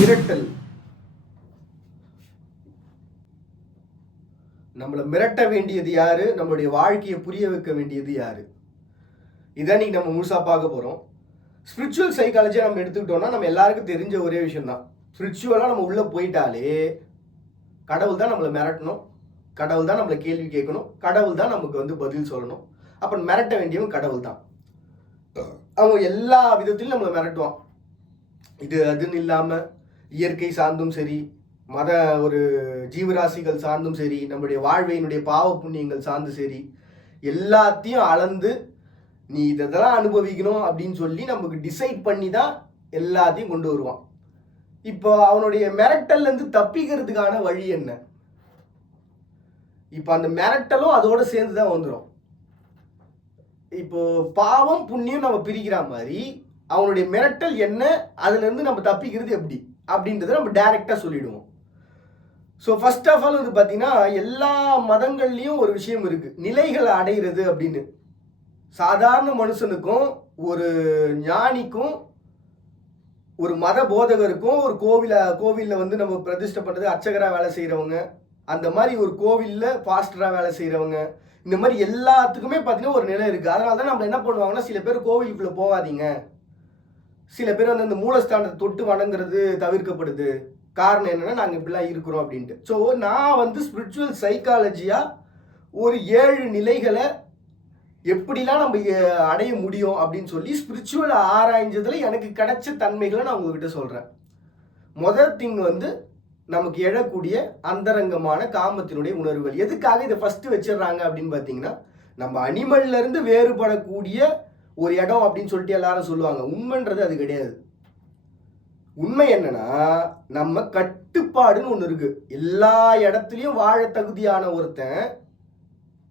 மிரட்டல். நம்மளை மிரட்ட வேண்டியது யாரு, நம்மளுடைய வாழ்க்கையை புரிய வைக்க வேண்டியது யாரு, இதான் நீங்க நம்ம முழுசா பார்க்க போறோம். ஸ்பிரிச்சுவல் சைக்காலஜியை நம்ம எடுத்துக்கிட்டோம்னா நம்ம எல்லாருக்கும் தெரிஞ்ச ஒரே விஷயம் தான். ஸ்பிரிச்சுவலாக நம்ம உள்ள போயிட்டாலே கடவுள் தான் நம்மளை மிரட்டணும், கடவுள் தான் நம்மளை கேள்வி கேட்கணும், கடவுள் தான் நமக்கு வந்து பதில் சொல்லணும். அப்போ மிரட்ட வேண்டியவன் கடவுள் தான். அவன் எல்லா விதத்திலும் நம்மளை மிரட்டுவான். இது அதுன்னு இல்லாமல் இயற்கை சார்ந்தும் சரி, மத ஒரு ஜீவராசிகள் சார்ந்தும் சரி, நம்முடைய வாழ்வையினுடைய பாவ புண்ணியங்கள் சார்ந்து சரி, எல்லாத்தையும் அளந்து நீ இதெல்லாம் அனுபவிக்கணும் அப்படின்னு சொல்லி நமக்கு டிசைட் பண்ணி தான் எல்லாத்தையும் கொண்டு வருவான். இப்போ அவனுடைய மிரட்டல்லேருந்து தப்பிக்கிறதுக்கான வழி என்ன? இப்போ அந்த மிரட்டலும் அதோட சேர்ந்து தான் வந்துடும். இப்போ பாவம் புண்ணியம் நம்ம பிரிக்கிற மாதிரி அவனுடைய மிரட்டல் என்ன, அதுலேருந்து நம்ம தப்பிக்கிறது எப்படி அப்படின்றத நம்ம டைரெக்டாக சொல்லிடுவோம். ஸோ ஃபர்ஸ்ட் ஆஃப் ஆல் வந்து பார்த்தீங்கன்னா எல்லா மதங்கள்லேயும் ஒரு விஷயம் இருக்குது, நிலைகளை அடைகிறது அப்படின்னு. சாதாரண மனுஷனுக்கும் ஒரு ஞானிக்கும் ஒரு மத போதகருக்கும் ஒரு கோவிலில் வந்து நம்ம பிரதிஷ்டை பண்ணுறது அர்ச்சகராக வேலை செய்கிறவங்க, அந்த மாதிரி ஒரு கோவிலில் பாஸ்டராக வேலை செய்கிறவங்க, இந்த மாதிரி எல்லாத்துக்குமே பார்த்தீங்கன்னா ஒரு நிலை இருக்குது. அதனால தான் நம்ம என்ன பண்ணுவாங்கன்னா, சில பேர் கோவிலுக்குள்ளே போகாதீங்க, சில பேர் வந்து அந்த மூலஸ்தானத்தை தொட்டு வணங்குறது தவிர்க்கப்படுது. காரணம் என்னன்னா நாங்கள் இப்படிலாம் இருக்கிறோம் அப்படின்ட்டு. ஸோ நான் வந்து ஸ்பிரிச்சுவல் சைக்காலஜியாக ஒரு 7 நிலைகளை எப்படிலாம் நம்ம அடைய முடியும் அப்படின்னு சொல்லி ஸ்பிரிச்சுவல் ஆராய்ஞ்சதில் எனக்கு கிடைச்ச தன்மைகளை நான் உங்ககிட்ட சொல்கிறேன். முதல் திங் வந்து நமக்கு எழக்கூடிய அந்தரங்கமான காமத்தினுடைய உணர்வுகள். எதுக்காக இதை ஃபஸ்ட்டு வச்சிடுறாங்க அப்படின்னு பார்த்தீங்கன்னா, நம்ம அனிமல்லேருந்து வேறுபடக்கூடிய ஒரு இடம் அப்படின்னு சொல்லிட்டு எல்லாரும் சொல்லுவாங்க. உண்மைன்றது அது கிடையாது. உண்மை என்னன்னா, நம்ம கட்டுப்பாடுன்னு ஒன்று இருக்கு. எல்லா இடத்துலையும் வாழ தகுதியான ஒருத்தன்,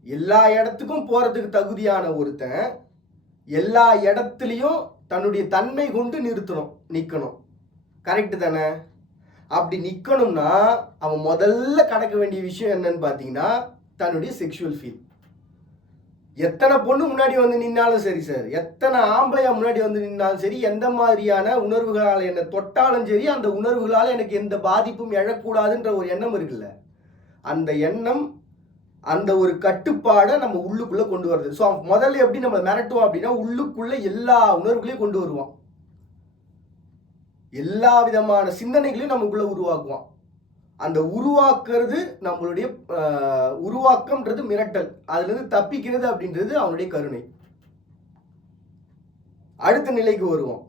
எல்லா இடத்துக்கும் போறதுக்கு தகுதியான ஒருத்தன், எல்லா இடத்துலையும் தன்னுடைய தன்மை கொண்டு நிற்கணும். கரெக்டு தானே? அப்படி நிற்கணும்னா அவன் முதல்ல கடக்க வேண்டிய விஷயம் என்னன்னு பார்த்தீங்கன்னா, தன்னுடைய செக்ஷுவல் ஃபீல். எத்தனை பொண்ணு முன்னாடி வந்து நின்னாலும் சரி சார், எத்தனை ஆம்பளையா முன்னாடி வந்து நின்னாலும் சரி, எந்த மாதிரியான உணர்வுகளால் என்னை தொட்டாலும் சரி, அந்த உணர்வுகளால் எனக்கு எந்த பாதிப்பும் எழக்கூடாதுன்ற ஒரு எண்ணம் இருக்குல்ல, அந்த எண்ணம், அந்த ஒரு கட்டுப்பாடை நம்ம உள்ளுக்குள்ளே கொண்டு வருது. ஸோ முதல்ல எப்படி நம்ம மிரட்டுவோம் அப்படின்னா, உள்ளுக்குள்ளே எல்லா உணர்வுகளையும் கொண்டு வருவான், எல்லா விதமான சிந்தனைகளையும் நமக்குள்ளே உருவாக்குவான். அந்த உருவாக்குறது நம்மளுடைய உருவாக்கம்ன்றது மிரட்டல், அதுலேருந்து தப்பிக்கிறது அப்படின்றது அவனுடைய கருணை. அடுத்த நிலைக்கு வருவோம்.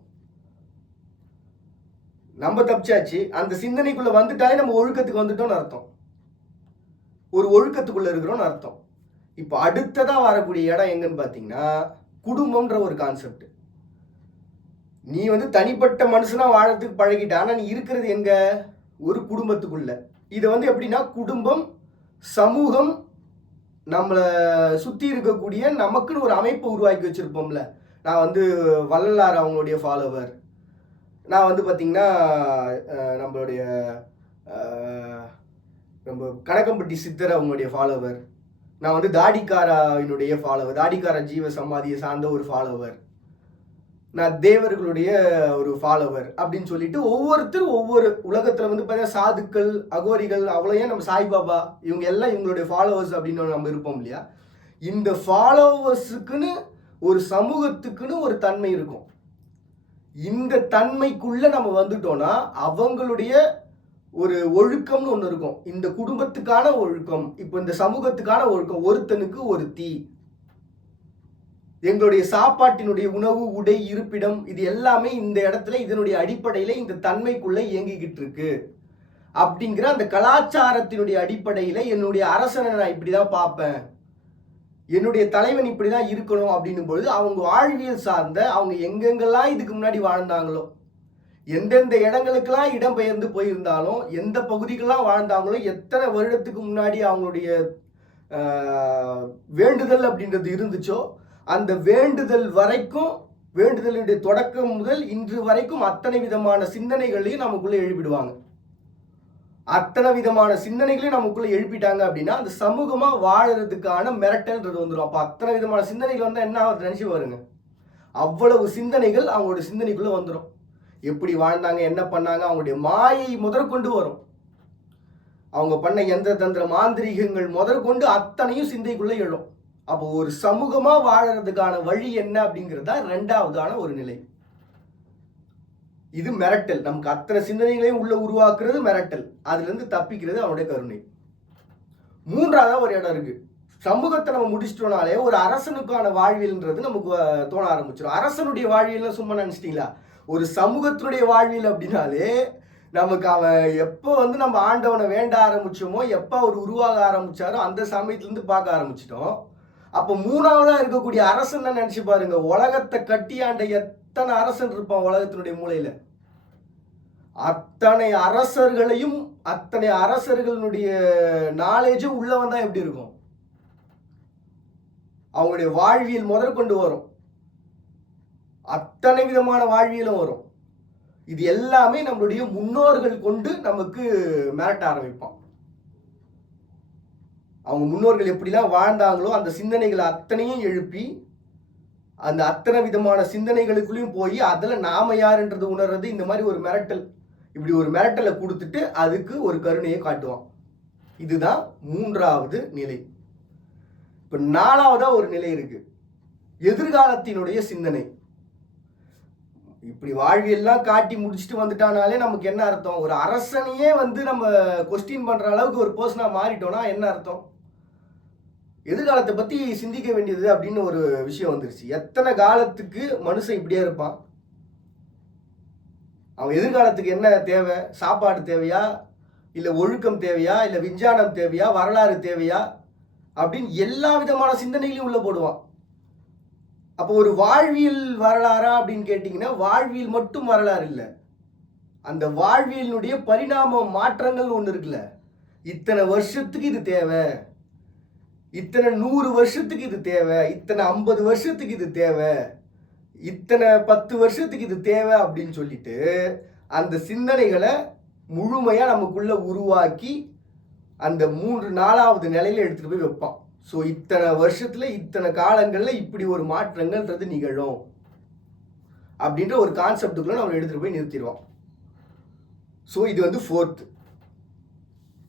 நம்ம தப்பிச்சாச்சு, அந்த சிந்தனைக்குள்ள வந்துட்டாலே நம்ம ஒழுக்கத்துக்கு வந்துட்டோம்னு அர்த்தம், ஒரு ஒழுக்கத்துக்குள்ள இருக்கிறோம்னு அர்த்தம். இப்போ அடுத்ததா வரக்கூடிய இடம் எங்கன்னு பார்த்தீங்கன்னா, குடும்பம்ன்ற ஒரு கான்செப்ட். நீ வந்து தனிப்பட்ட மனுஷனா வாழறதுக்கு பழகிட்ட, ஆனால் நீ இருக்கிறது எங்க? ஒரு குடும்பத்துக்குள்ள. இதை வந்து எப்படின்னா, குடும்பம், சமூகம், நம்மளை சுற்றி இருக்கக்கூடிய நமக்குன்னு ஒரு அமைப்பை உருவாக்கி வச்சுருப்போம்ல. நான் வந்து வள்ளலார் அவங்களுடைய ஃபாலோவர், நான் வந்து பார்த்திங்கன்னா நம்மளுடைய நம்ம கணக்கம்பட்டி சித்தர் அவங்களுடைய ஃபாலோவர், நான் வந்து தாடிக்காராவினுடைய ஃபாலோவர், தாடிக்கார ஜீவ சமாதியை சார்ந்த ஒரு ஃபாலோவர், நான் தேவர்களுடைய ஒரு ஃபாலோவர் அப்படின்னு சொல்லிட்டு ஒவ்வொருத்தரும் ஒவ்வொரு உலகத்தில் வந்து பார்த்தீங்கன்னா சாதுக்கள், அகோரிகள், அவ்வளோ நம்ம சாய்பாபா, இவங்க எல்லாம் இவங்களுடைய ஃபாலோவர்ஸ் அப்படின்னு நம்ம இருப்போம் இல்லையா. இந்த ஃபாலோவர்ஸுக்குன்னு ஒரு சமூகத்துக்குன்னு ஒரு தன்மை இருக்கும். இந்த தன்மைக்குள்ள நம்ம வந்துட்டோம்னா அவங்களுடைய ஒரு ஒழுக்கம்னு ஒன்று இருக்கும். இந்த குடும்பத்துக்கான ஒழுக்கம், இப்போ இந்த சமூகத்துக்கான ஒழுக்கம், ஒருத்தனுக்கு ஒரு தீ, எங்களுடைய சாப்பாட்டினுடைய உணவு, உடை, இருப்பிடம், இது எல்லாமே இந்த இடத்துல இதனுடைய அடிப்படையில் இந்த தன்மைக்குள்ள இயங்கிக்கிட்டு இருக்கு அப்படிங்கிற அந்த கலாச்சாரத்தினுடைய அடிப்படையில் என்னுடைய அரசனை நான் இப்படிதான் பார்ப்பேன், என்னுடைய தலைவன் இப்படிதான் இருக்கணும் அப்படின்னும் பொழுது அவங்க வாழ்வியல் சார்ந்த, அவங்க எங்கெங்கெல்லாம் இதுக்கு முன்னாடி வாழ்ந்தாங்களோ, எந்தெந்த இடங்களுக்கெல்லாம் இடம்பெயர்ந்து போயிருந்தாலும், எந்த பகுதிகளெல்லாம் வாழ்ந்தாங்களோ, எத்தனை வருடத்துக்கு முன்னாடி அவங்களுடைய வேண்டுதல் அப்படின்றது இருந்துச்சோ, அந்த வேண்டுதல் வரைக்கும், வேண்டுதலுடைய தொடக்கம் முதல் இன்று வரைக்கும் அத்தனை விதமான சிந்தனைகளையும் நமக்குள்ள எழுப்பிடுவாங்க. அத்தனை விதமான சிந்தனைகளையும் நமக்குள்ள எழுப்பிட்டாங்க அப்படின்னா அந்த சமூகமா வாழறதுக்கான மிரட்டல்ன்றது வந்துடும். அப்போ அத்தனை விதமான சிந்தனைகள் வந்தால் என்ன நினைச்சு பாருங்க, அவ்வளவு சிந்தனைகள் அவங்களோட சிந்தனைக்குள்ள வந்துடும். எப்படி வாழ்ந்தாங்க, என்ன பண்ணாங்க, அவங்களுடைய மாயை முதற்கொண்டு வரும். அவங்க பண்ண எந்த தந்திர மாந்திரீகங்கள் முதற்கொண்டு அத்தனையும் சிந்தைக்குள்ள எழும். அப்போ ஒரு சமூகமா வாழறதுக்கான வழி என்ன அப்படிங்கிறது தான் ரெண்டாவதான ஒரு நிலை. இது மிரட்டல். நமக்கு அத்தனை சிந்தனைகளையும் உள்ள உருவாக்குறது மிரட்டல். அதுல இருந்து தப்பிக்கிறது அவனுடைய கருணை. மூன்றாவதா ஒரு இடம் இருக்கு. சமூகத்தை நம்ம முடிச்சிட்டோம்னாலே ஒரு அரசனுக்கான வாழ்வியல்ன்றது நமக்கு தோண ஆரம்பிச்சிடும். அரசனுடைய வாழ்வியல் சும்மா நினைச்சிட்டீங்களா? ஒரு சமூகத்தினுடைய வாழ்வியல் அப்படின்னாலே நமக்கு அவன் எப்போ வந்து நம்ம ஆண்டவனை வேண்ட ஆரம்பிச்சோமோ, எப்போ அவர் உருவாக ஆரம்பிச்சாரோ அந்த சமயத்திலிருந்து பார்க்க ஆரம்பிச்சிட்டோம். அப்போ மூணாவதா இருக்கக்கூடிய அரசன் நினைச்சு பாருங்க. உலகத்தை கட்டியாண்ட எத்தனை அரசன் இருப்பான் உலகத்தினுடைய மூலையில. அத்தனை அரசர்களையும் அத்தனை அரசர்களுடைய நாலேஜும் உள்ள வந்தா எப்படி இருக்கும்? அவங்களுடைய வாழ்வியல் முதற்கொண்டு வரும். அத்தனை விதமான வாழ்வியலும் வரும். இது எல்லாமே நம்மளுடைய முன்னோர்கள் கொண்டு நமக்கு மிரட்ட ஆரம்பிப்பான். அவங்க முன்னோர்கள் எப்படிலாம் வாழ்ந்தாங்களோ அந்த சிந்தனைகளை அத்தனையும் எழுப்பி அந்த அத்தனை விதமான சிந்தனைகளுக்குள்ளேயும் போய் அதில் நாம யாருன்றது உணர்றது. இந்த மாதிரி ஒரு மிரட்டல், இப்படி ஒரு மிரட்டலை கொடுத்துட்டு அதுக்கு ஒரு கருணையை காட்டுவான். இதுதான் மூன்றாவது நிலை. இப்போ நாலாவதா ஒரு நிலை இருக்கு, எதிர்காலத்தினுடைய சிந்தனை. இப்படி வாழ்வியெல்லாம் காட்டி முடிச்சுட்டு வந்துட்டானாலே நமக்கு என்ன அர்த்தம்? ஒரு அரசனையே வந்து நம்ம கொஸ்டின் பண்ற அளவுக்கு ஒரு பர்சனா மாறிட்டோம்னா என்ன அர்த்தம்? எதிர்காலத்தை பத்தி சிந்திக்க வேண்டியது அப்படின்னு ஒரு விஷயம் வந்துருச்சு. எத்தனை காலத்துக்கு மனுஷன் இப்படியே இருப்பான்? அவன் எதிர்காலத்துக்கு என்ன தேவை? சாப்பாடு தேவையா, இல்லை ஒழுக்கம் தேவையா, இல்லை விஞ்ஞானம் தேவையா, வரலாறு தேவையா அப்படின்னு எல்லா விதமான சிந்தனைகளையும் உள்ள போடுவான். அப்போ ஒரு வாழ்வியல் வரலாறா அப்படின்னு கேட்டிங்கன்னா வாழ்வியல் மட்டும் வரலாறு இல்லை, அந்த வாழ்வியலினுடைய பரிணாம மாற்றங்கள் ஒன்று இருக்குல்ல. இத்தனை வருஷத்துக்கு இது தேவை, இத்தனை 100 வருஷத்துக்கு இது தேவை, இத்தனை 50 வருஷத்துக்கு இது தேவை, இத்தனை 10 வருஷத்துக்கு இது தேவை அப்படின்னு சொல்லிட்டு அந்த சிந்தனைகளை முழுமையா நமக்குள்ள உருவாக்கி அந்த 4வது நிலையில எடுத்துட்டு போய் வைப்பான். ஸோ இத்தனை வருஷத்துல இத்தனை காலங்கள்ல இப்படி ஒரு மாற்றங்கள்ன்றது நிகழும் அப்படின்ற ஒரு கான்செப்டுக்குள்ள நம்ம எடுத்துட்டு போய் நிறுத்திடுவோம். ஸோ இது வந்து 4th.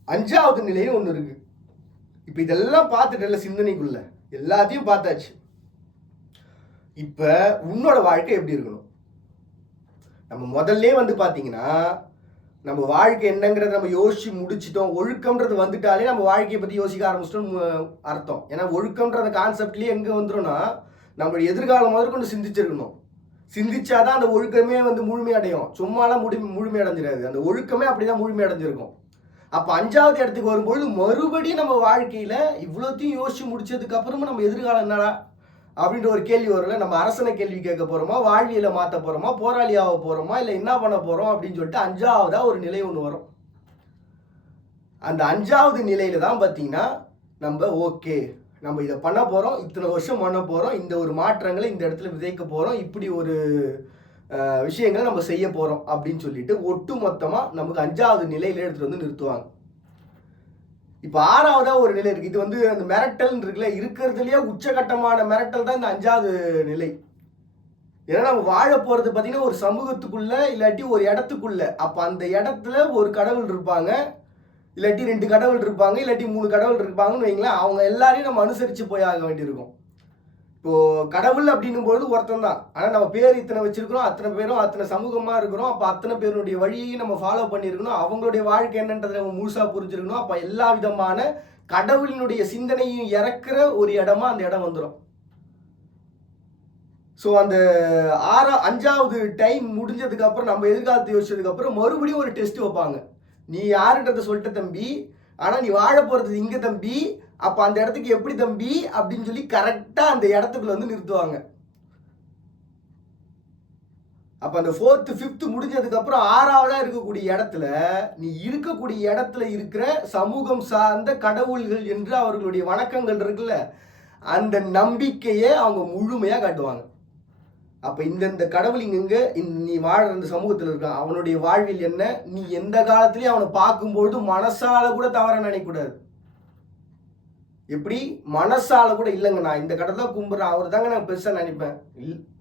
5வது நிலையும் ஒன்று இருக்கு. இப்போ இதெல்லாம் பார்த்துட்டல, சிந்தனைக்குள்ள எல்லாத்தையும் பார்த்தாச்சு. இப்ப உன்னோட வாழ்க்கை எப்படி இருக்கணும்? நம்ம முதல்ல வந்து பாத்தீங்கன்னா நம்ம வாழ்க்கை என்னங்கிறத நம்ம யோசிச்சு முடிச்சிட்டோம். ஒழுக்கம்ன்றது வந்துட்டாலே நம்ம வாழ்க்கையை பத்தி யோசிக்க ஆரம்பிச்சிட்டோம் அர்த்தம். ஏன்னா ஒழுக்கம்ன்ற கான்செப்ட்லயே எங்க வந்துடும்னா நம்மளுடைய எதிர்காலம் முதற்கொண்டு சிந்திச்சிருக்கணும். சிந்திச்சாதான் அந்த ஒழுக்கமே வந்து முழுமையடையும். சும்மாலாம் முழுமையடைஞ்சிடாது. அந்த ஒழுக்கமே அப்படிதான் முழுமையடைஞ்சிருக்கும். அப்போ 5வது இடத்துக்கு வரும்பொழுது மறுபடியும் நம்ம வாழ்க்கையில இவ்வளோத்தையும் யோசிச்சு முடிச்சதுக்கு அப்புறமா நம்ம எதிர்காலம் என்னடா அப்படின்ற ஒரு கேள்வி வரல. நம்ம அரசனை கேள்வி கேட்க போறோமா, வாழ்வியலை மாற்ற போறோமா, போராளியாக போறோமா, இல்லை என்ன பண்ண போறோம் அப்படின்னு சொல்லிட்டு 5வதா ஒரு நிலை ஒன்று வரும். அந்த 5வது நிலையில தான் பார்த்தீங்கன்னா நம்ம ஓகே, நம்ம இதை பண்ண போறோம், இத்தனை வருஷம் பண்ண போறோம், இந்த ஒரு மாற்றங்களை இந்த இடத்துல விதைக்க போறோம், இப்படி ஒரு விஷயங்களை நம்ம செய்ய போறோம் அப்படின்னு சொல்லிட்டு ஒட்டு மொத்தமா நமக்கு 5வது நிலையில எடுத்துட்டு வந்து நிறுத்துவாங்க. இப்ப 6வதா ஒரு நிலை இருக்கு. இது வந்து அந்த மிரட்டல் இருக்குல்ல, இருக்கிறதுலயே உச்சகட்டமான மிரட்டல் தான் இந்த 5வது நிலை. ஏன்னா நம்ம வாழ போறது பாத்தீங்கன்னா ஒரு சமூகத்துக்குள்ள இல்லாட்டி ஒரு இடத்துக்குள்ள. அப்ப அந்த இடத்துல ஒரு கடவுள் இருப்பாங்க, இல்லாட்டி 2 கடவுள் இருப்பாங்க, இல்லாட்டி 3 கடவுள் இருப்பாங்கன்னு வைங்களேன். அவங்க எல்லாரையும் நம்ம அனுசரிச்சு போய் ஆக வேண்டியிருக்கும். இப்போ கடவுள் அப்படின்னும் பொழுது ஒருத்தன் தான். ஆனா நம்ம பேர் இத்தனை வச்சிருக்கிறோம், அத்தனை பேரும் அத்தனை சமூகமா இருக்கிறோம். அப்ப அத்தனை பேருடைய வழியையும் நம்ம ஃபாலோ பண்ணியிருக்கணும். அவங்களுடைய வாழ்க்கை என்னன்றதை நம்ம முழுசா புரிஞ்சிருக்கணும். அப்ப எல்லா விதமான கடவுளினுடைய சிந்தனையும் இறக்குற ஒரு இடமா அந்த இடம் வந்துடும். ஸோ அந்த 5வது டைம் முடிஞ்சதுக்கு அப்புறம் நம்ம எதிர்காலத்தை யோசிச்சதுக்கு அப்புறம் மறுபடியும் ஒரு டெஸ்ட் வைப்பாங்க. நீ யாருன்றதை சொல்லிட்ட தம்பி, ஆனா நீ வாழ போறது இங்க தம்பி, அப்ப அந்த இடத்துக்கு எப்படி தம்பி அப்படின்னு சொல்லி கரெக்டா அந்த இடத்துக்குள்ள வந்து நிறுத்துவாங்க. அப்ப அந்த 4th 5th முடிஞ்சதுக்கு அப்புறம் 6வதா இருக்கக்கூடிய இடத்துல நீ இருக்கக்கூடிய இடத்துல இருக்கிற சமூகம் சார்ந்த கடவுள்கள் என்று அவர்களுடைய வணக்கங்கள் இருக்குல்ல, அந்த நம்பிக்கையை அவங்க முழுமையா காட்டுவாங்க. அப்ப இந்த கடவுள் இங்க நீ வாழ அந்த சமூகத்துல இருக்கான், அவனுடைய வாழ்வில் என்ன, நீ எந்த காலத்திலயும் அவனை பார்க்கும்பொழுது மனசால கூட தவற நினைக்கக்கூடாது. எப்படி மனசால கூட இல்லைங்க, நான் இந்த கடவுள் தான் கும்பிட்றேன், அவர் தாங்க நான் பெருசா நினைப்பேன்,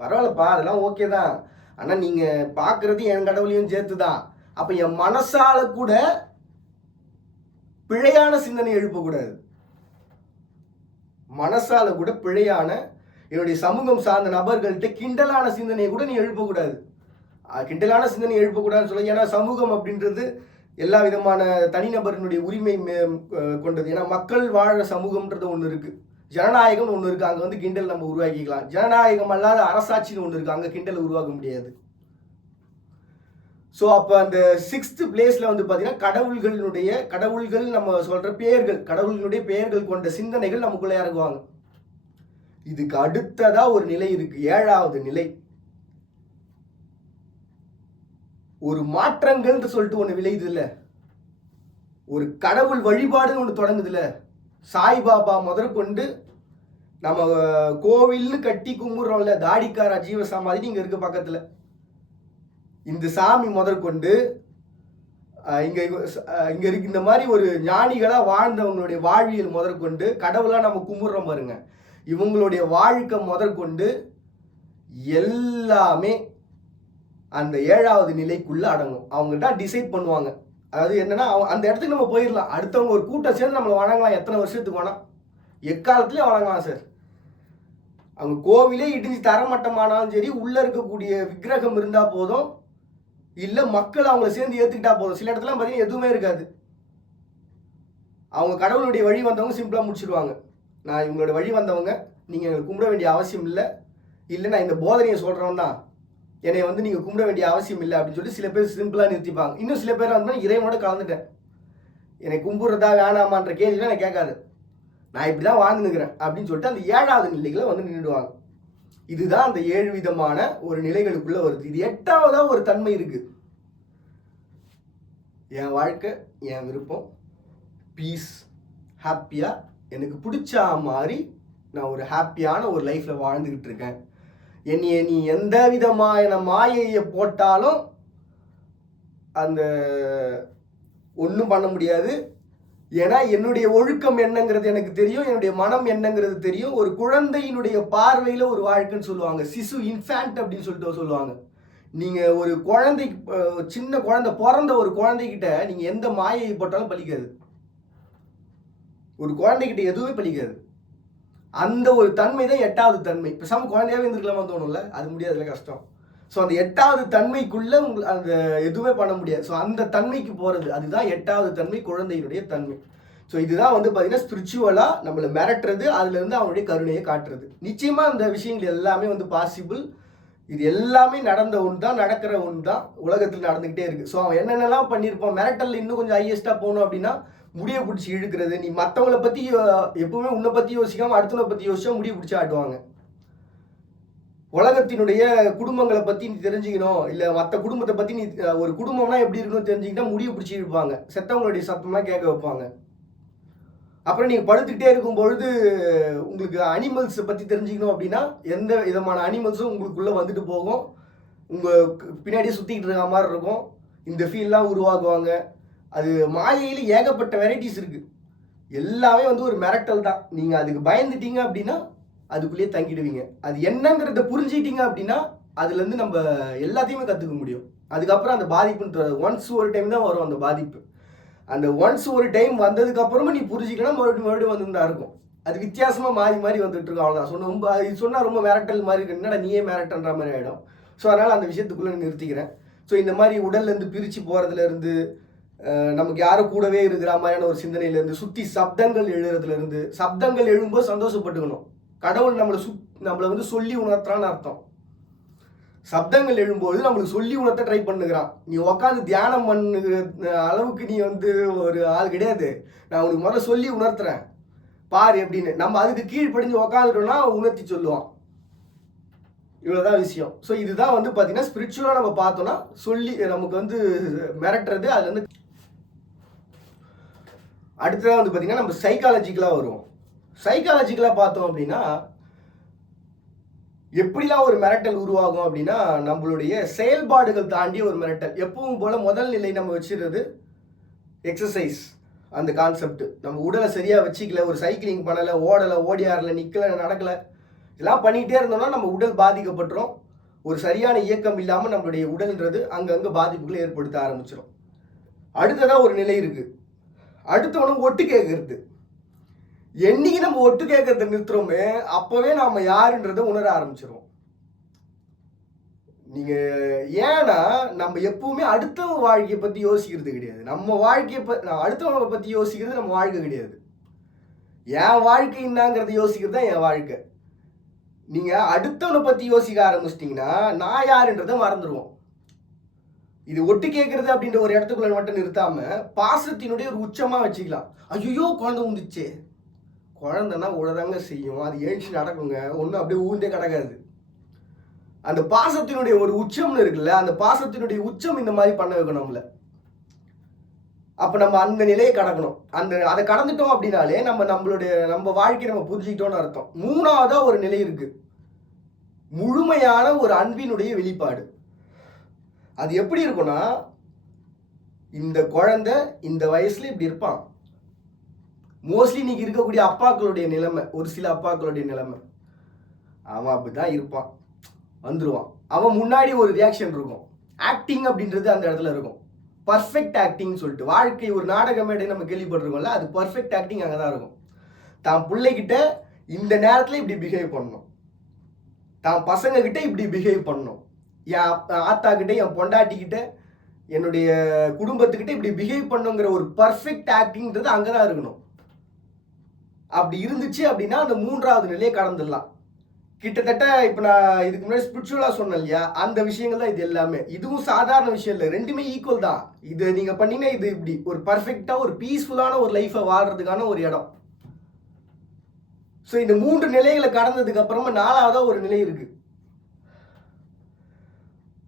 பரவாயில்லப்பா அதெல்லாம் ஓகே தான், ஆனால் நீங்கள் பார்க்குறது என் கடவுளையும் சேர்த்து தான். அப்போ என் மனசால கூட பிழையான சிந்தனை எழுப்பக்கூடாது. மனசால கூட பிழையான என்னுடைய சமூகம் சார்ந்த நபர்கள்ட்ட கிண்டலான சிந்தனையை கூட நீ எழுப்பக்கூடாது. கிண்டலான சிந்தனை எழுப்பக்கூடாதுன்னு சொல்ல. ஏன்னா சமூகம் அப்படின்றது எல்லா விதமான தனிநபரினுடைய உரிமை கொண்டது. ஏன்னா மக்கள் வாழ்கிற சமூகம்ன்றது ஒன்று இருக்குது, ஜனநாயகம்னு ஒன்று இருக்குது. அங்கே வந்து கிண்டல் நம்ம உருவாக்கிக்கலாம். ஜனநாயகம் அல்லாத அரசாட்சின்னு ஒன்று இருக்குது, அங்கே கிண்டல் உருவாக்க முடியாது. ஸோ அப்போ அந்த 6th பிளேஸில் வந்து பார்த்தீங்கன்னா கடவுள்கள் நம்ம சொல்கிற பெயர்கள், கடவுள்களுடைய பெயர்கள் கொண்ட சிந்தனைகள் நமக்குள்ளே இறங்குவாங்க. இதுக்கு அடுத்ததாக ஒரு நிலை இருக்குது, 7வது நிலை. ஒரு மாற்றங்கள்னு சொல்லிட்டு ஒன்று விளையுது இல்லை, ஒரு கடவுள் வழிபாடுன்னு ஒன்று தொடங்குது இல்லை. சாய்பாபா முதற்கொண்டு நம்ம கோவில்னு கட்டி கும்பிட்றோம்ல, தாடிக்காரா ஜீவ சமாதி இங்கே இருக்க பக்கத்தில், இந்த சாமி முதற்கொண்டு இங்கே இருக்கு இந்த மாதிரி ஒரு ஞானிகளாக வாழ்ந்தவங்களுடைய வாழ்வியல் முதற்கொண்டு கடவுளாக நம்ம கும்பிட்றோம் பாருங்க, இவங்களுடைய வாழ்க்கை முதற்கொண்டு எல்லாமே அந்த 7வது நிலைக்குள்ள அடங்கும். அவங்க தான் டிசைட் பண்ணுவாங்க. அதாவது என்னன்னா, அந்த இடத்துக்கு நம்ம போயிடலாம், அடுத்தவங்க ஒரு கூட்டம் சேர்ந்து நம்மளை வணங்கலாம், எத்தனை வருஷத்துக்கு வேணாம், எக்காலத்துலேயும் வணங்கலாம் சார். அவங்க கோவிலே இடிஞ்சு தரமட்டமானாலும் சரி, உள்ளே இருக்கக்கூடிய விக்கிரகம் இருந்தால் போதும், இல்லை மக்கள் அவங்கள சேர்ந்து ஏற்றுக்கிட்டா போதும். சில இடத்துல பார்த்தீங்கன்னா எதுவுமே இருக்காது. அவங்க கடவுளுடைய வழி வந்தவங்க சிம்பிளாக முடிச்சிடுவாங்க. நான் இவங்களோட வழி வந்தவங்க, நீங்கள் எங்களுக்கு கும்பிட வேண்டிய அவசியம் இல்லை நான் இந்த போதனையை சொல்கிறவன் தான், என்னை வந்து நீங்கள் கும்பிட வேண்டிய அவசியம் இல்லை அப்படின்னு சொல்லி சில பேர் சிம்பிளாக நிறுத்திப்பாங்க. இன்னும் சில பேர் வந்து இறைவனோட கலந்துட்டேன், என்னை கும்பிட்றதா வேணாமான்ற கேள்விலாம் நான் கேட்காது, நான் இப்படி தான் வாழ்ந்துக்கிறேன் அப்படின்னு சொல்லிட்டு அந்த 7வது நிலைகளை வந்து நின்றுடுவாங்க. இதுதான் அந்த 7 விதமான ஒரு நிலைகளுக்குள்ள வருது. இது 8வதா ஒரு தன்மை இருக்கு, என் வாழ்க்கை என் விருப்பம், பீஸ், ஹாப்பியா எனக்கு பிடிச்ச மாதிரி நான் ஒரு ஹாப்பியான ஒரு லைஃப்ல வாழ்ந்துகிட்டு இருக்கேன். என்னைய நீ எந்த விதமான மாயையை போட்டாலும் அந்த ஒன்றும் பண்ண முடியாது. ஏன்னா என்னுடைய ஒழுக்கம் என்னங்கிறது எனக்கு தெரியும், என்னுடைய மனம் என்னங்கிறது தெரியும். ஒரு குழந்தையினுடைய பார்வையில் ஒரு வாழ்க்கைன்னு சொல்லுவாங்க, சிசு இன்ஃபேண்ட் அப்படின்னு சொல்லிட்டு சொல்லுவாங்க. நீங்கள் ஒரு குழந்தை, சின்ன குழந்தை, பிறந்த ஒரு குழந்தைகிட்ட நீங்கள் எந்த மாயையை போட்டாலும் பலிக்காது. ஒரு குழந்தைகிட்ட எதுவுமே பலிக்காது. அந்த ஒரு தன்மை தான் 8வது தன்மை. இப்போ சம குழந்தையாவே இருந்துக்கலாமா தோணும்ல, அது முடியாதுல, கஷ்டம். ஸோ அந்த 8வது தன்மைக்குள்ள அந்த எதுவுமே பண்ண முடியாது. ஸோ அந்த தன்மைக்கு போகிறது, அதுதான் 8வது தன்மை, குழந்தையினுடைய தன்மை. ஸோ இதுதான் வந்து பார்த்தீங்கன்னா ஸ்பிரிச்சுவலாக நம்மளை மிரட்டுறது, அதுலேருந்து அவனுடைய கருணையை காட்டுறது. நிச்சயமாக அந்த விஷயங்கள் எல்லாமே வந்து பாசிபிள். இது எல்லாமே நடந்த ஒன்று தான், நடக்கிற ஒன்று தான், உலகத்தில் நடந்துக்கிட்டே இருக்குது. ஸோ அவன் என்னென்னலாம் பண்ணியிருப்பான், மிரட்டல் இன்னும் கொஞ்சம் ஹையஸ்ட்டாக போகணும் அப்படின்னா முடியை பிடிச்சி இழுக்கிறது. நீ மற்றவங்களை பற்றி எப்பவுமே உன்னை பற்றி யோசிக்காமல் அடுத்தவங்களை பற்றி யோசிச்சா முடியை பிடிச்சி ஆட்டுவாங்க. உலகத்தினுடைய குடும்பங்களை பற்றி நீ தெரிஞ்சுக்கணும், இல்லை மற்ற குடும்பத்தை பற்றி நீ, ஒரு குடும்பம்னா எப்படி இருக்கணும்னு தெரிஞ்சுக்கிட்டா முடியை பிடிச்சி இழுப்பாங்க, செத்தவங்களுடைய சத்தம்லாம் கேட்க வைப்பாங்க. அப்புறம் நீங்கள் படுத்துக்கிட்டே இருக்கும் பொழுது உங்களுக்கு அனிமல்ஸை பற்றி தெரிஞ்சுக்கணும் அப்படின்னா எந்த விதமான அனிமல்ஸும் உங்களுக்குள்ளே வந்துட்டு போகும், உங்கள் பின்னாடியே சுற்றிக்கிட்டு இருக்க மாதிரி இருக்கும், இந்த ஃபீல்லாம் உருவாக்குவாங்க. அது மாயையில் ஏகப்பட்ட வெரைட்டிஸ் இருக்குது, எல்லாமே வந்து ஒரு மிரட்டல் தான். நீங்கள் அதுக்கு பயந்துட்டீங்க அப்படின்னா அதுக்குள்ளேயே தங்கிடுவீங்க. அது என்னங்கிறத புரிஞ்சிட்டீங்க அப்படின்னா அதுலேருந்து நம்ம எல்லாத்தையுமே கற்றுக்க முடியும். அதுக்கப்புறம் அந்த பாதிப்புன்ற ஒன்ஸ் ஒரு டைம் தான் வரும் அந்த பாதிப்பு. அந்த ஒன்ஸ் ஒரு டைம் வந்ததுக்கப்புறமா நீ புரிஞ்சிக்கலாம், மறுபடியும் வந்துட்டு தான் இருக்கும். அது வித்தியாசமாக மாறி வந்துட்டு இருக்கும், அவ்வளோதான். ரொம்ப இது சொன்னால் ரொம்ப மிரட்டல் மாதிரி இருக்கு, என்னடா நீயே மிரட்டன்ற மாதிரி ஆகிடும். ஸோ அதனால் அந்த விஷயத்துக்குள்ளே நிறுத்திக்கிறேன். ஸோ இந்த மாதிரி உடல்லேருந்து பிரித்து போகிறதுலேருந்து, நமக்கு யாரும் கூடவே இருக்கிற மாதிரியான ஒரு சிந்தனையிலேருந்து, சுற்றி சப்தங்கள் எழுதுறதுலேருந்து, சப்தங்கள் எழும்போது சந்தோஷப்பட்டுக்கணும், கடவுள் நம்மளை வந்து சொல்லி உணர்த்துறான்னு அர்த்தம். சப்தங்கள் எழும்போது நம்மளுக்கு சொல்லி உணர்த்த ட்ரை பண்ணுகிறான். நீ உட்காந்து தியானம் பண்ணுகிற அளவுக்கு நீ வந்து ஒரு ஆள் கிடையாது, நான் உனக்கு முதல்ல சொல்லி உணர்த்துறேன் பாரு எப்படின்னு. நம்ம அதுக்கு கீழ்ப்படிஞ்சு உட்காந்துட்டோம்னா உணர்த்தி சொல்லுவான். இவ்வளோதான் விஷயம். ஸோ இதுதான் வந்து பார்த்தீங்கன்னா ஸ்பிரிச்சுவலாக நம்ம பார்த்தோம்னா சொல்லி நமக்கு வந்து மிரட்டுறது. அது வந்து அடுத்ததான் வந்து பார்த்தீங்கன்னா நம்ம சைக்காலஜிக்கலாக வருவோம். சைக்காலஜிக்கலாக பார்த்தோம் அப்படின்னா எப்படிலாம் ஒரு மிரட்டல் உருவாகும் அப்படின்னா, நம்மளுடைய செயல்பாடுகள் தாண்டி ஒரு மிரட்டல். எப்பவும் போல முதல் நிலை நம்ம வச்சுருது எக்ஸசைஸ், அந்த கான்செப்ட். நம்ம உடலை சரியாக வச்சுக்கல, ஒரு சைக்கிளிங் பண்ணலை, ஓடலை, ஓடியாரலை, நிற்கலை, நடக்கலை, இதெல்லாம் பண்ணிகிட்டே இருந்தோம்னா நம்ம உடல் பாதிக்கப்பட்டுரும். ஒரு சரியான இயக்கம் இல்லாமல் நம்மளுடைய உடல்ன்றது அங்கங்கே பாதிப்புகளை ஏற்படுத்த ஆரம்பிச்சிடும். அடுத்ததாக ஒரு நிலை இருக்கு. அடுத்தவனும் ஒட்டு கேட்கறது. என்னைக்கு நம்ம ஒட்டு கேட்கறத நிறுத்துறோமே அப்பவே நாம யாருன்றதை உணர ஆரம்பிச்சிருவோம். நீங்க ஏன்னா நம்ம எப்பவுமே அடுத்தவங்க வாழ்க்கையை பத்தி யோசிக்கிறது கிடையாது. நம்ம வாழ்க்கையை அடுத்தவங்களை பத்தி யோசிக்கிறது நம்ம வாழ்க்கை கிடையாது. என் வாழ்க்கை என்னங்கிறத யோசிக்கிறது தான் என் வாழ்க்கை. நீங்க அடுத்தவனை பத்தி யோசிக்க ஆரம்பிச்சிட்டீங்கன்னா நான் யாருன்றதை மறந்துடுவோம். இது ஒட்டு கேட்கறது அப்படின்ற ஒரு இடத்துக்குள்ள மட்டும் நிறுத்தாம பாசத்தினுடைய ஒரு உச்சமா வச்சுக்கலாம். ஐயோ குழந்தை ஊந்துச்சு, குழந்தைன்னா உழதாங்க செய்யும், அது எழுச்சி நடக்குங்க, ஒன்றும் அப்படியே ஊந்தே கிடக்காது. அந்த பாசத்தினுடைய ஒரு உச்சம்னு இருக்குல்ல, அந்த பாசத்தினுடைய உச்சம் இந்த மாதிரி பண்ண வைக்கணும் நம்மள. அப்ப நம்ம அந்த நிலையை கடக்கணும். அதை கடந்துட்டோம் அப்படின்னாலே நம்ம வாழ்க்கையை நம்ம புரிஞ்சுக்கிட்டோம்னு அர்த்தம். மூணாவதா ஒரு நிலை இருக்கு, முழுமையான ஒரு அன்பினுடைய வெளிப்பாடு. அது எப்படி இருக்கும்னா, இந்த குழந்தை இந்த வயசுல இப்படி இருப்பான். மோஸ்ட்லி இன்னைக்கு இருக்கக்கூடிய அப்பாக்களுடைய நிலைமை, ஒரு சில அப்பாக்களுடைய நிலைமை, அவன் அப்படிதான் இருப்பான், வந்துருவான். அவன் முன்னாடி ஒரு ரியாக்ஷன் இருக்கும். ஆக்டிங் அப்படின்றது அந்த இடத்துல இருக்கும். பர்ஃபெக்ட் ஆக்டிங் சொல்லிட்டு வாழ்க்கை ஒரு நாடக மேடை நம்ம கேள்விப்பட்டிருக்கோம்ல, அது பர்ஃபெக்ட் ஆக்டிங் அங்கே தான் இருக்கும். தான் பிள்ளைகிட்ட இந்த நேரத்தில் இப்படி பிஹேவ் பண்ணணும், தான் பசங்க கிட்ட இப்படி பிஹேவ் பண்ணணும், என் ஆத்தா கிட்ட, என் பொண்டாட்டிக்கிட்ட, என்னுடைய குடும்பத்துக்கிட்ட இப்படி பிஹேவ் பண்ணுங்கிற ஒரு பர்ஃபெக்ட் ஆக்டிங்கிறது அங்கே தான் இருக்கணும். அப்படி இருந்துச்சு அப்படின்னா அந்த மூன்றாவது நிலையை கடந்துடலாம். கிட்டத்தட்ட இப்போ நான் இதுக்கு முன்னாடி ஸ்பிரிச்சுவலாக சொன்னேன் இல்லையா, அந்த விஷயங்கள் தான் இது எல்லாமே. இதுவும் சாதாரண விஷயம் இல்லை, ரெண்டுமே ஈக்குவல் தான். இது நீங்கள் பண்ணீங்கன்னா இது இப்படி ஒரு பர்ஃபெக்டாக ஒரு பீஸ்ஃபுல்லான ஒரு லைஃப்பை வாழ்றதுக்கான ஒரு இடம். ஸோ இந்த மூன்று நிலைகளை கடந்ததுக்கு அப்புறமா நாலாவதாக ஒரு நிலை இருக்கு.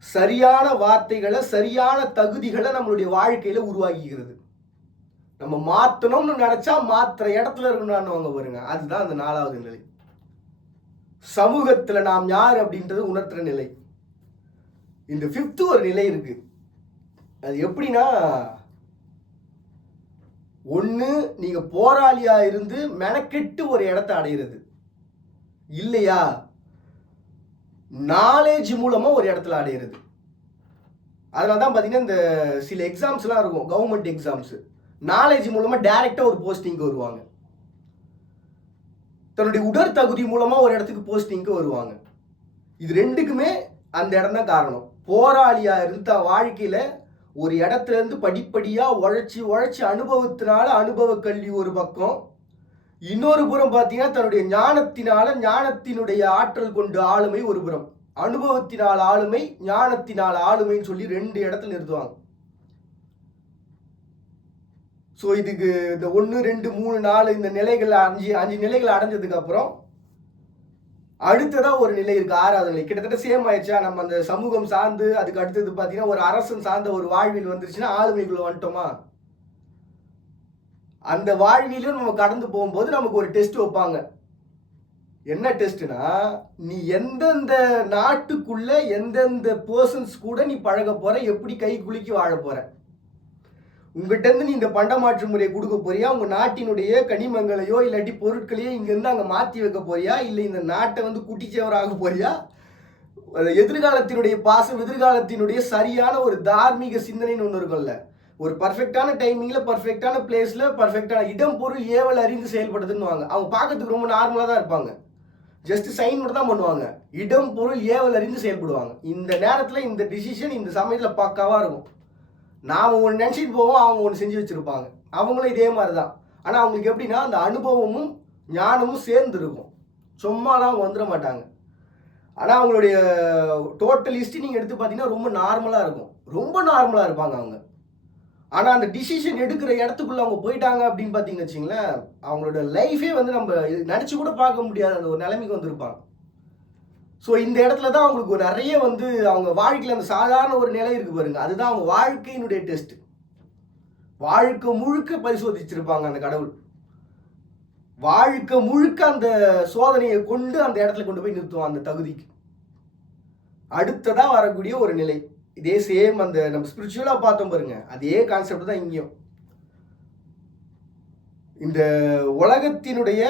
சரியான வார்த்தைகளை, சரியான தகுதிகளை நம்மளுடைய வாழ்க்கையில உருவாக்கிக்கிறது. நம்ம மாற்றணும்னு நினைச்சா மாத்திர இடத்துல இருக்கணும்னு பாருங்க, அதுதான் அந்த நாலாவது நிலை. சமூகத்துல நாம் யார் அப்படின்றது உணர்த்துற நிலை. இந்த 5th ஒரு நிலை இருக்கு. அது எப்படின்னா, ஒண்ணு நீங்க போராளியா இருந்து மெனக்கெட்டு ஒரு இடத்தை அடையிறது, இல்லையா நாலேஜ் மூலமா ஒரு இடத்துல அடையிறது. அதனாலதான் பாத்தீங்கன்னா இந்த சில எக்ஸாம்ஸ் எல்லாம் இருக்கும், கவர்மெண்ட் எக்ஸாம்ஸ், நாலேஜ் மூலமா டைரக்டா ஒரு போஸ்டிங்க்கு வருவாங்க, தன்னுடைய உடற்தகுதி மூலமா ஒரு இடத்துக்கு போஸ்டிங்க்கு வருவாங்க. இது ரெண்டுக்குமே அந்த இடம் தான் காரணம். போராளியா இருந்த வாழ்க்கையில ஒரு இடத்துல இருந்து படிப்படியா உழைச்சி உழைச்சி அனுபவத்தினால அனுபவ கல்வி ஒரு பக்கம், இன்னொரு புறம் பார்த்தீங்கன்னா தன்னுடைய ஞானத்தினுடைய ஆற்றல் கொண்டு ஆளுமை ஒரு புறம். அனுபவத்தினால் ஆளுமை, ஞானத்தினால் ஆளுமைன்னு சொல்லி 2 இடத்துல நிறுத்துவாங்க. ஸோ இதுக்கு இந்த 1, 2, 3, 4 இந்த நிலைகள் 5 நிலைகள் அடைஞ்சதுக்கு அப்புறம் அடுத்ததான் ஒரு நிலை இருக்கு, 6வது நிலை. கிட்டத்தட்ட சேம் ஆயிடுச்சா, நம்ம அந்த சமூகம் சார்ந்து அதுக்கு அடுத்தது பார்த்தீங்கன்னா ஒரு அரசன் சார்ந்த ஒரு வாழ்வில் வந்துருச்சுன்னா ஆளுமைக்குள்ள வந்துட்டோமா, அந்த வாழ்விலும் நம்ம கடந்து போகும்போது நமக்கு ஒரு டெஸ்ட் வைப்பாங்க. என்ன டெஸ்ட்னா, நீ எந்தெந்த நாட்டுக்குள்ள எந்தெந்த பர்சன்ஸ் கூட நீ பழக போற, எப்படி கை குலுக்கி வாழ போற, உங்ககிட்ட இருந்து நீ இந்த பண்ட மாற்று முறையை கொடுக்க போறியா, உங்க நாட்டினுடைய கனிமங்களையோ இல்லாட்டி பொருட்களையோ இங்க இருந்து அங்க மாத்தி வைக்க போறியா, இல்லை இந்த நாட்டை வந்து குட்டிச்சவராக போறியா, எதிர்காலத்தினுடைய பாசம், எதிர்காலத்தினுடைய சரியான ஒரு தார்மீக சிந்தனைன்னு ஒன்று இருக்கும்ல, ஒரு பர்ஃபெக்டான டைமிங்ல பர்ஃபெக்டான பிளேஸ்ல பர்ஃபெக்டான இடம் பொருள் ஏவல் அறிந்து செயல்படுதுன்னு வாங்க. அவங்க பார்க்கறதுக்கு ரொம்ப நார்மலா தான் இருப்பாங்க, ஜஸ்ட் சைன் மட்டும் தான் பண்ணுவாங்க. இடம் பொருள் ஏவல் அறிந்து செயல்படுவாங்க. இந்த நேரத்தில் இந்த டிசிஷன் இந்த சமயத்தில் பக்காவா இருக்கும். நாம் ஒன்று நினச்சிட்டு போவோம், அவங்க ஒன்று செஞ்சு வச்சுருப்பாங்க. அவங்களும் இதே மாதிரி தான். ஆனால் அவங்களுக்கு எப்படின்னா அந்த அனுபவமும் ஞானமும் சேர்ந்து இருக்கும், சும்மாலாம் அவங்க வந்துட மாட்டாங்க. ஆனால் அவங்களுடைய டோட்டல் ஹிஸ்ட்ரி நீங்கள் எடுத்து பார்த்தீங்கன்னா ரொம்ப நார்மலாக இருக்கும், ரொம்ப நார்மலாக இருப்பாங்க அவங்க. ஆனால் அந்த டிசிஷன் எடுக்கிற இடத்துக்குள்ள அவங்க போயிட்டாங்க அப்படின்னு பார்த்தீங்கன்னு வச்சிங்களேன், அவங்களோட லைஃபே வந்து நம்ம நினச்சி கூட பார்க்க முடியாத அந்த ஒரு நிலைமைக்கு வந்திருப்பாங்க. ஸோ இந்த இடத்துல தான் அவங்களுக்கு நிறைய வந்து அவங்க வாழ்க்கையில் அந்த சாதாரண ஒரு நிலை இருக்கு பாருங்க, அதுதான் அவங்க வாழ்க்கையினுடைய டெஸ்ட். வாழ்க்கை முழுக்க பரிசோதிச்சிருப்பாங்க அந்த கடவுள், வாழ்க்கை முழுக்க அந்த சோதனையை கொண்டு அந்த இடத்துல கொண்டு போய் நிறுத்துவான் அந்த தகுதிக்கு. அடுத்ததா வரக்கூடிய ஒரு நிலை, இதே சேம் அந்த நம்ம ஸ்பிரிச்சுவலா பார்த்தோம் பாருங்க, அதே கான்செப்ட் தான் இங்கேயும். இந்த உலகத்தினுடைய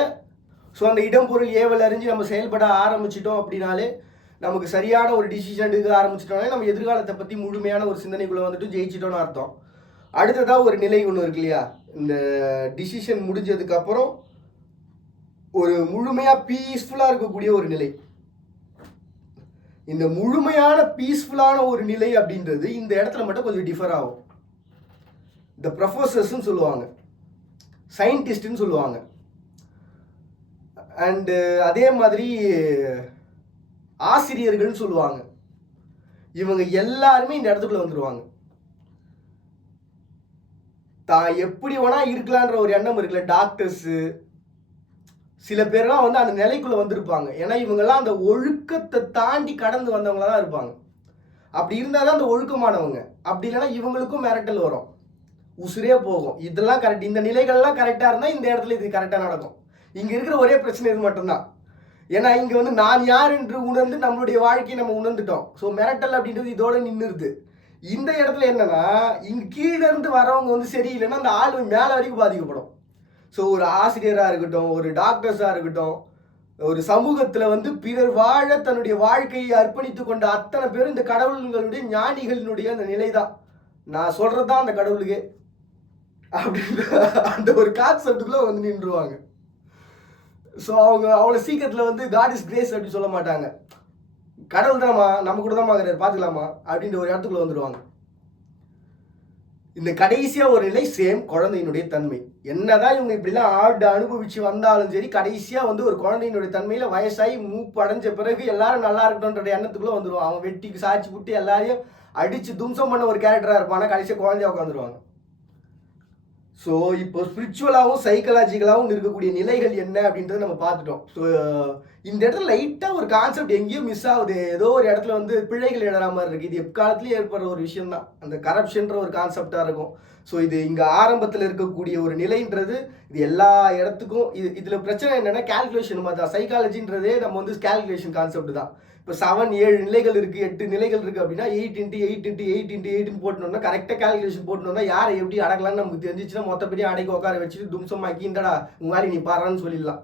ஸோ அந்த இடம் பொருள் ஏவல் அறிஞ்சு நம்ம செயல்பட ஆரம்பிச்சிட்டோம் அப்படின்னாலே நமக்கு சரியான ஒரு டிசிஷன் எடுக்க ஆரம்பிச்சிட்டோம்னா நம்ம எதிர்காலத்தை பற்றி முழுமையான ஒரு சிந்தனைக்குள்ளே வந்துட்டு ஜெயிச்சிட்டோன்னு அர்த்தம். அடுத்ததாக ஒரு நிலை ஒன்று இருக்கு இல்லையா, இந்த டிசிஷன் முடிஞ்சதுக்கப்புறம் ஒரு முழுமையாக பீஸ்ஃபுல்லாக இருக்கக்கூடிய ஒரு நிலை. இந்த முழுமையான பீஸ்ஃபுல்லான ஒரு நிலை அப்படின்றது இந்த இடத்துல மட்டும் கொஞ்சம் டிஃபர் ஆகும். இந்த ப்ரொஃபஸர்ஸ்ன்னு சொல்லுவாங்க, சயின்டிஸ்ட்னு சொல்லுவாங்க, அண்டு அதே மாதிரி ஆசிரியர்கள்னு சொல்லுவாங்க. இவங்க எல்லாருமே இந்த இடத்துக்குள்ள வந்துடுவாங்க. தான் எப்படி வேணா இருக்கலான்ற ஒரு எண்ணம் இருக்குல்ல, டாக்டர்ஸு சில பேர்லாம் வந்து அந்த நிலைக்குள்ள வந்திருப்பாங்க. ஏன்னா இவங்கெல்லாம் அந்த ஒழுக்கத்தை தாண்டி கடந்து வந்தவங்களா தான் இருப்பாங்க. அப்படி இருந்தால் தான் அந்த ஒழுக்கமானவங்க. அப்படி இல்லைன்னா இவங்களுக்கும் மிரட்டல் வரும், உசுரே போகும். இதெல்லாம் கரெக்ட், இந்த நிலைகள்லாம் கரெக்டாக இருந்தால் இந்த இடத்துல இது கரெக்டாக நடக்கும். இங்கே இருக்கிற ஒரே பிரச்சனை இது மட்டும்தான். ஏன்னா இங்கே வந்து நான் யார் என்று உணர்ந்து நம்மளுடைய வாழ்க்கையை நம்ம உணர்ந்துட்டோம். ஸோ மிரட்டல் அப்படின்றது இதோட நின்றுது. இந்த இடத்துல என்னன்னா, இங்கே கீழே இருந்து வரவங்க வந்து சரியில்லைன்னா அந்த ஆள் மேலே வரைக்கும் பாதிக்கப்படும். ஸோ ஒரு ஆசிரியராக இருக்கட்டும், ஒரு டாக்டர்ஸாக இருக்கட்டும், ஒரு சமூகத்தில் வந்து பிறர் வாழ தன்னுடைய வாழ்க்கையை அர்ப்பணித்து கொண்ட அத்தனை பேரும் இந்த கடவுள்களுடைய ஞானிகளினுடைய அந்த நிலை தான். நான் சொல்கிறது தான் அந்த கடவுளுக்கு அப்படின்ற அந்த ஒரு கான்செப்டுக்குள்ளே வந்து நின்றுவாங்க. ஸோ அவங்க அவ்வளோ சீக்கிரத்தில் வந்து காட் இஸ் கிரேஸ் அப்படின்னு சொல்ல மாட்டாங்க. கடவுள் தான்மா, நம்ம கூட தான் இருக்கிறார், பார்த்துக்கலாமா அப்படின்ற ஒரு இடத்துக்குள்ள வந்துடுவாங்க. இந்த கடைசியாக ஒரு நிலை சேம் குழந்தையினுடைய தன்மை. என்னதான் இவங்க இப்படிலாம் ஆடு அனுபவிச்சு வந்தாலும் சரி, கடைசியாக வந்து ஒரு குழந்தையினுடைய தன்மையில் வயசாகி மூப்பு அடைஞ்ச பிறகு எல்லாரும் நல்லா இருக்கணுன்ற எண்ணத்துக்குள்ளே வந்துடுவான். அவன் வெட்டிக்கு சாட்சி புட்டு எல்லாரையும் அடித்து தும்சம் பண்ண ஒரு கேரக்டராக இருப்பானா, கடைசியாக குழந்தைய உட்காந்துருவாங்க. ஸோ இப்போ ஸ்பிரிச்சுவலாகவும் சைக்கலாஜிக்கலாகவும் இருக்கக்கூடிய நிலைகள் என்ன அப்படின்றத நம்ம பார்த்துட்டோம். ஸோ இந்த இடத்துல லைட்டாக ஒரு கான்செப்ட் எங்கேயும் மிஸ் ஆகுது. ஏதோ ஒரு இடத்துல வந்து பிழைகள் எழுற மாதிரி இருக்குது. இது எக்காலத்துலேயும் ஏற்படுற ஒரு விஷயம் தான், அந்த கரப்ஷன்ற ஒரு கான்செப்டாக இருக்கும். ஸோ இது இங்கே ஆரம்பத்தில் இருக்கக்கூடிய ஒரு நிலைன்றது இது எல்லா இடத்துக்கும் இதில் பிரச்சனை என்னென்னா கேல்குலேஷன் மாதிரி தான். சைக்காலஜின்றதே நம்ம வந்து கேல்குலேஷன் கான்செப்ட் தான். இப்போ 7-7 நிலைகள் இருக்குது, 8 நிலைகள் இருக்குது அப்படின்னா 8x8x8x8 போட்டணும்னா கரெக்டாக கேல்குலேஷன் போட்டணும்னா யாரை எப்படி அடக்கலாம்னு நமக்கு தெரிஞ்சிச்சுன்னா மொத்தப்படியும் அடைக்க உட்கார வச்சுட்டு தும்சமாக்கி இந்தடா உங்க மாதிரி நீ பாடுறான்னு சொல்லிடலாம்.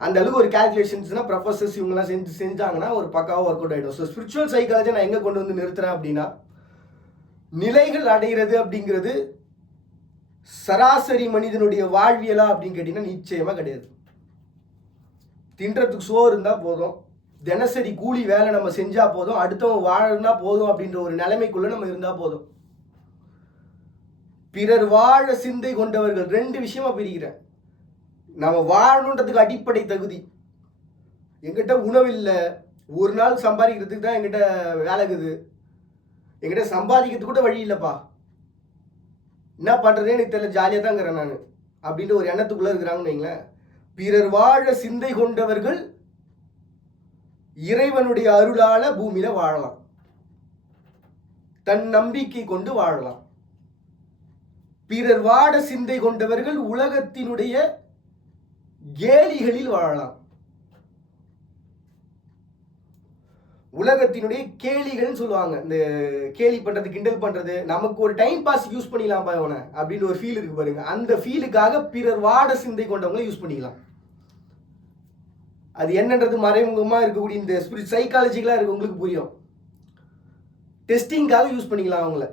அந்த அளவுக்கு ஒரு கேல்குலேஷன்ஸ்னா ப்ரொஃபஸர்ஸ் இவங்கெல்லாம் செஞ்சாங்கன்னா ஒரு பக்காவாக ஒர்க் அவுட் ஆகிடும். ஸோ ஸ்பிரிச்சுவல் சைக்காலஜி நான் எங்கே கொண்டு வந்து நிறுத்துறேன் அப்படின்னா, நிலைகள் அடைகிறது அப்படிங்கிறது சராசரி மனிதனுடைய வாழ்வியலா அப்படின்னு கேட்டிங்கன்னா நிச்சயமாக கிடையாது. தின்றதுக்கு சோறு இருந்தால் போதும், தினசரி கூலி வேலை நம்ம செஞ்சால் போதும், அடுத்தவங்க வாழனா போதும் அப்படின்ற ஒரு நிலைமைக்குள்ளே நம்ம இருந்தால் போதும். பிறர் வாழ சிந்தை கொண்டவர்கள் 2 விஷயமா பிரிக்கிறேன். நம்ம வாழணுன்றதுக்கு அடிப்படை தகுதி. எங்கிட்ட உணவில்லை, ஒரு நாள் சம்பாதிக்கிறதுக்கு தான் எங்கிட்ட வேலை இருக்குது, எங்கிட்ட சம்பாதிக்கிறதுக்கு கூட வழி இல்லைப்பா, என்ன பண்ணுறதே எனக்கு தெரியல, ஜாலியாக தான் இருக்கிறேன் நான் அப்படின்ற ஒரு எண்ணத்துக்குள்ளே இருக்கிறாங்கன்னு வைங்களேன். பிறர் வாழ சிந்தை கொண்டவர்கள் இறைவனுடைய அருளால பூமியில வாழலாம், தன் நம்பிக்கை கொண்டு வாழலாம். பிறர் வாட சிந்தை கொண்டவர்கள் உலகத்தினுடைய கேலிகளில் வாழலாம். உலகத்தினுடைய கேலிகள் சொல்லுவாங்க, இந்த கேலி பண்றது, கிண்டல் பண்றது, நமக்கு ஒரு டைம் பாஸ் யூஸ் பண்ணிக்கலாம் பாவன அப்படின்னு ஒரு ஃபீல் இருக்கு பாருங்க. அந்த ஃபீலுக்காக பிறர் வாட சிந்தை கொண்டவங்களை யூஸ் பண்ணிக்கலாம். அது என்னன்றது மறைமுகமாக இருக்கக்கூடிய இந்த ஸ்பிரிட் சைக்காலஜிக்கலாக இருக்கு, உங்களுக்கு புரியும். டெஸ்டிங்காக யூஸ் பண்ணிக்கலாம் அவங்கள.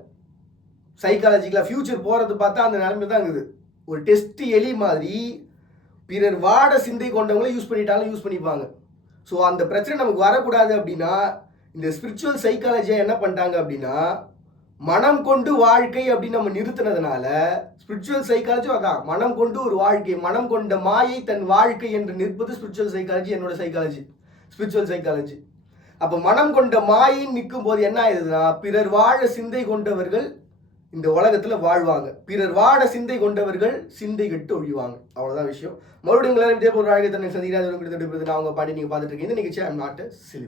சைக்காலஜிக்கலாக ஃபியூச்சர் போகிறது பார்த்தா அந்த நிலைமை தான் இருக்குது. ஒரு டெஸ்ட் எலி மாதிரி பிறர் வாட சிந்தை கொண்டவங்களை யூஸ் பண்ணிட்டாலும் யூஸ் பண்ணிப்பாங்க. ஸோ அந்த பிரச்சனை நமக்கு வரக்கூடாது அப்படின்னா இந்த ஸ்பிரிச்சுவல் சைக்காலஜியை என்ன பண்ணிட்டாங்க அப்படின்னா, மனம் கொண்டு வாழ்க்கை அப்படின்னு நம்ம நிறுத்தினதுனால ஸ்பிரிச்சுவல் சைக்காலஜி அதான், மனம் கொண்டு ஒரு வாழ்க்கை, மனம் கொண்ட மாயை தன் வாழ்க்கை என்று நிற்பது ஸ்பிரிச்சுவல் சைக்காலஜி, என்னோட சைக்காலஜி ஸ்பிரிச்சுவல் சைக்காலஜி. அப்போ மனம் கொண்ட மாயின்னு நிற்கும் போது என்ன ஆயிடுதுன்னா, பிறர் வாழ சிந்தை கொண்டவர்கள் இந்த உலகத்தில் வாழ்வாங்க, பிறர் வாழ சிந்தை கொண்டவர்கள் சிந்தை கெட்டு ஒழிவாங்க. அவ்வளோதான் விஷயம். மறுபடியும் இதே போல் வாழ்க்கை தன்னை சந்திக்கிறார். நான் உங்கள் பாடி நீங்கள் பார்த்துட்டு இருக்கீங்க. இந்த நிகழ்ச்சி ஐம் நாட் சிலி.